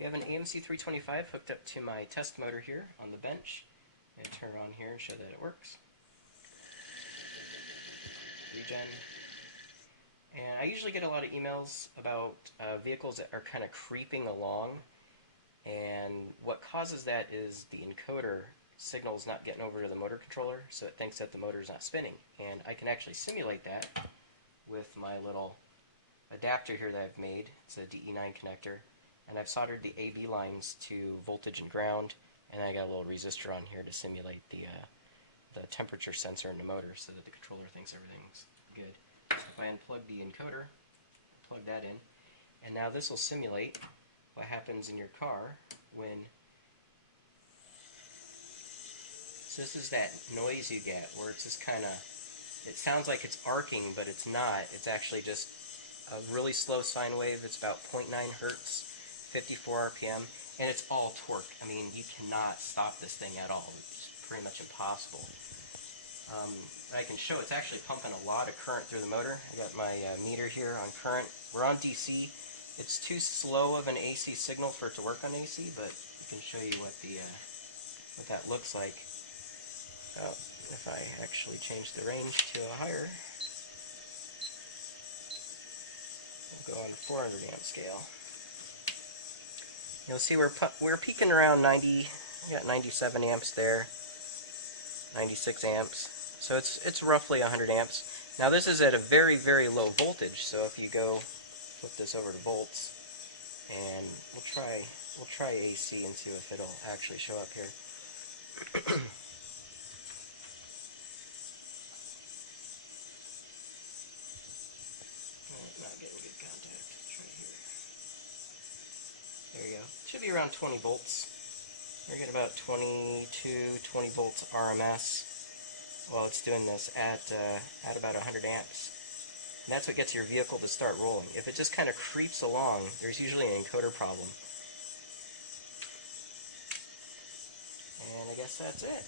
We have an AMC 325 hooked up to my test motor here on the bench. I'm going to turn it on here and show that it works. Regen. And I usually get a lot of emails about vehicles that are kind of creeping along, and what causes that is the encoder signal is not getting over to the motor controller, so it thinks that the motor is not spinning. And I can actually simulate that with my little adapter here that I've made. It's a DE9 connector, and I've soldered the AB lines to voltage and ground, and I got a little resistor on here to simulate the temperature sensor in the motor so that the controller thinks everything's good. So if I unplug the encoder, plug that in, and now this will simulate what happens in your car when. So this is that noise you get where it's just kind of, it sounds like it's arcing, but it's not. It's actually just a really slow sine wave. It's about 0.9 hertz, 54 RPM, and it's all torque. I mean, you cannot stop this thing at all. It's pretty much impossible. I can show it's actually pumping a lot of current through the motor. I got my meter here on current. We're on DC. It's too slow of an AC signal for it to work on AC, but I can show you what that looks like. Oh, if I actually change the range to a higher, we'll go on the 400 amp scale. You'll see we're peaking around 90. We got 97 amps there, 96 amps. So it's roughly 100 amps. Now this is at a very, very low voltage. So if you go flip this over to volts, and we'll try AC and see if it'll actually show up here. Not getting good contact. Try here. There you go. Should be around 20 volts. We're getting about 20 volts RMS while it's doing this at about 100 amps. And that's what gets your vehicle to start rolling. If it just kind of creeps along, there's usually an encoder problem. And I guess that's it.